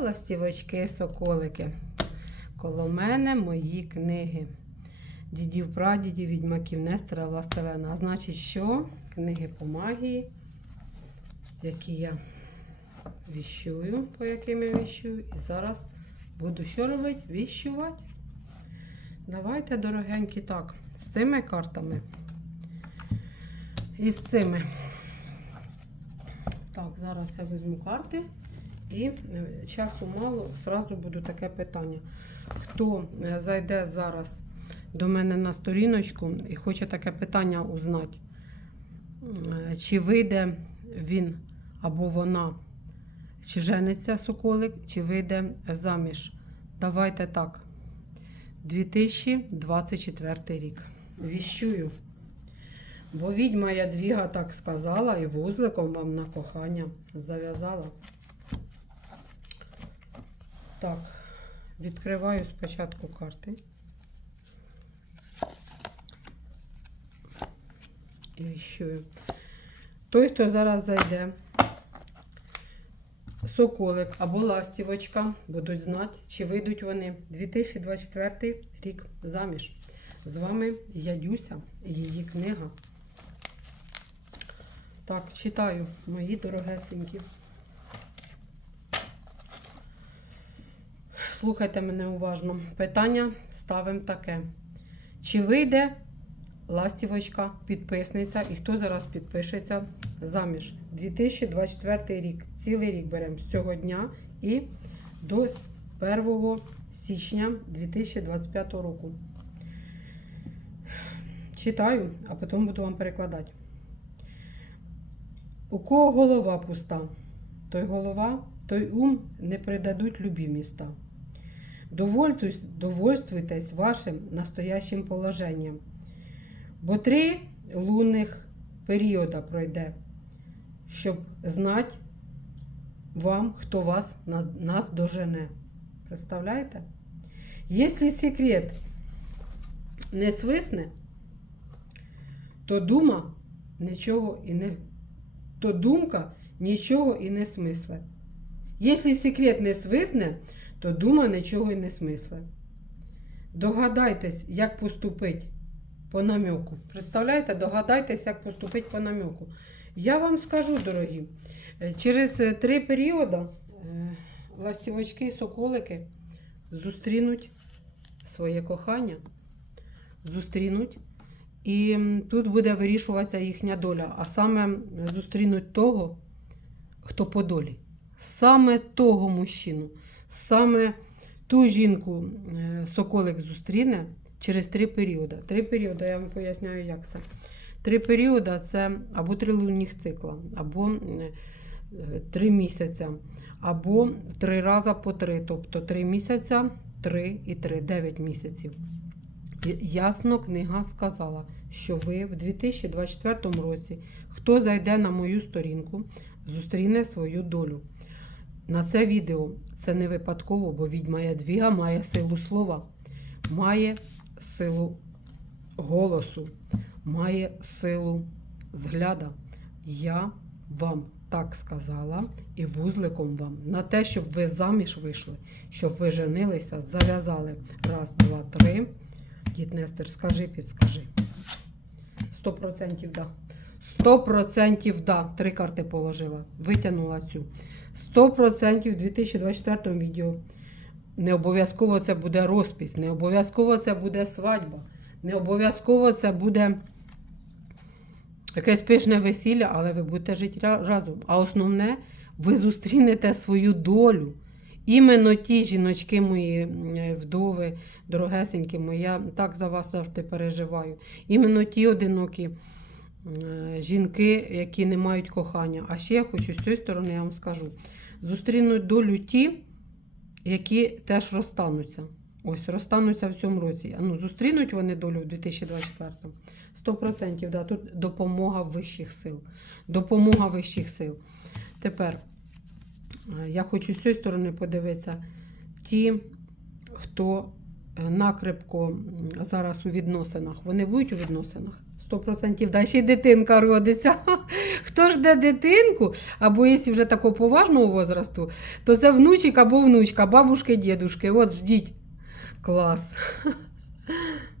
Ластівочки, соколики? Коло мене мої книги. Дідів, прадідів, відьмаків Нестора, Властелена. А значить, що? Книги по магії, які я віщую, по яким я віщую. І зараз буду що робити? Віщувати. Давайте, дорогенькі, так, з цими картами. І з цими. Так, зараз я візьму карти. І е, часу мало, зразу буде таке питання. Хто е, зайде зараз до мене на сторіночку і хоче таке питання узнати, е, чи вийде він або вона, чи жениться соколик, чи вийде заміж. Давайте так. 2024 рік. Віщую. Бо відьма Ядвіга так сказала і вузликом вам на кохання зав'язала. Так, відкриваю спочатку карти. І віщую. Той, хто зараз зайде, соколик або ластівочка, будуть знати, чи вийдуть вони 2024 рік заміж. З вами Ядюся, її книга. Так, читаю, мої дорогесенькі. Слухайте мене уважно. Питання ставимо таке. Чи вийде ластівочка, підписниця і хто зараз підпишеться заміж? 2024 рік. Цілий рік беремо з цього дня і до 1 січня 2025 року. Читаю, а потім буду вам перекладати. У кого голова пуста, той голова, той ум не придадуть любі міста. Довольствуйтесь вашим настоящим положенням. Бо три лунних періода пройде, щоб знати вам, хто вас нас дожене. Представляєте? Якщо секрет не свисне, то дума нічого і не то думка нічого і не смисле. Якщо секрет не свисне, то дума нічого і не смисле. Догадайтесь, як поступить по намеку. Представляєте, догадайтесь, як поступить по намеку. Я вам скажу, дорогі, е, через е, три періоди е, ластівочки і соколики зустрінуть своє кохання, зустрінуть. І тут буде вирішуватися їхня доля. А саме зустрінуть того, хто по долі. Саме того мужчину, саме ту жінку е, соколик зустріне через три періоди. Три періоди, я вам поясняю, як це. Три періоди це або три лунних цикла, або е, три місяця, або три рази по три. Тобто три місяця, три і три, дев'ять місяців. Ясно, книга сказала, що ви в 2024 році, хто зайде на мою сторінку, зустріне свою долю. На це відео це не випадково, бо відьма Ядвіга має силу слова, має силу голосу, має силу згляда. Я вам так сказала і вузликом вам на те, щоб ви заміж вийшли, щоб ви женилися, зав'язали. Раз, два, три. Дід скажи, підскажи. Сто процентів да. Сто процентів да. Три карти положила. Витягнула цю. Сто процентів в 2024 відео. Не обов'язково це буде розпись, не обов'язково це буде свадьба, не обов'язково це буде якесь пишне весілля, але ви будете жити разом. А основне, ви зустрінете свою долю. Іменно ті жіночки мої вдови, дорогесенькі мої, я так за вас завжди переживаю. Іменно ті одинокі жінки, які не мають кохання. А ще я хочу з цієї сторони, я вам скажу: зустрінуть долю ті, які теж розстануться. Ось, розстануться в цьому році. Ну, зустрінуть вони долю в 2024-му. 100%, да, тут допомога вищих сил. Допомога вищих сил. Тепер е, я хочу з цієї сторони подивитися. Ті, хто е, накрепко зараз у відносинах, вони будуть у відносинах 100%, да, ще й дитинка родиться. Хто жде дитинку, або якщо вже такого поважного возрасту, то це внучик або внучка, бабушки, дідушки. От ждіть. Клас.